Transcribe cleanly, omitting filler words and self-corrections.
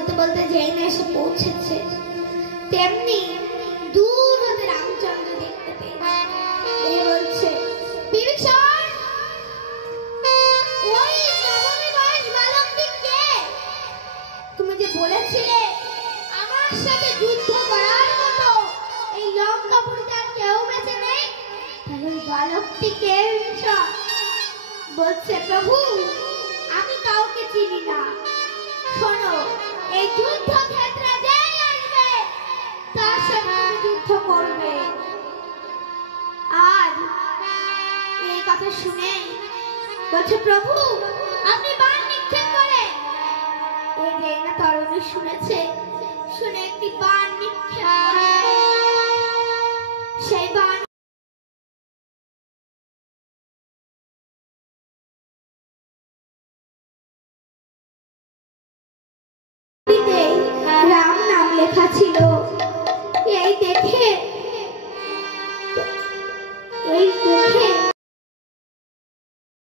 বলতে বলতে যেই না এসে পৌঁছেছে, তেমনি দূর হতে রামচন্দ্র দেখতে পেয়ে বলছে, বিভীষণ, ওই নবমী বয়স বালকটি কে? তুমি যে বলেছিলে আমার সাথে যুদ্ধ করার মতো এই লঙ্কাপুরীতে আর কেউ বেঁচে নেই, তাহলে ওই বালকটি কে? বিভীষণ বলছে, প্রভু আমি কাউকে চিনি না। শোনো, এই যুদ্ধ ক্ষেত্রে যে আসবে তার সাথে যুদ্ধ করবে। আর এই কথা শুনে বলছে, প্রভু আপনি বাণ নিক্ষেপ করে। এই রেনা তরুণী শুনেছে, শুনে একটি বাণ নিক্ষেপ করে। সেই বাণ রাম নাম লেখা ছিল। এই দেখে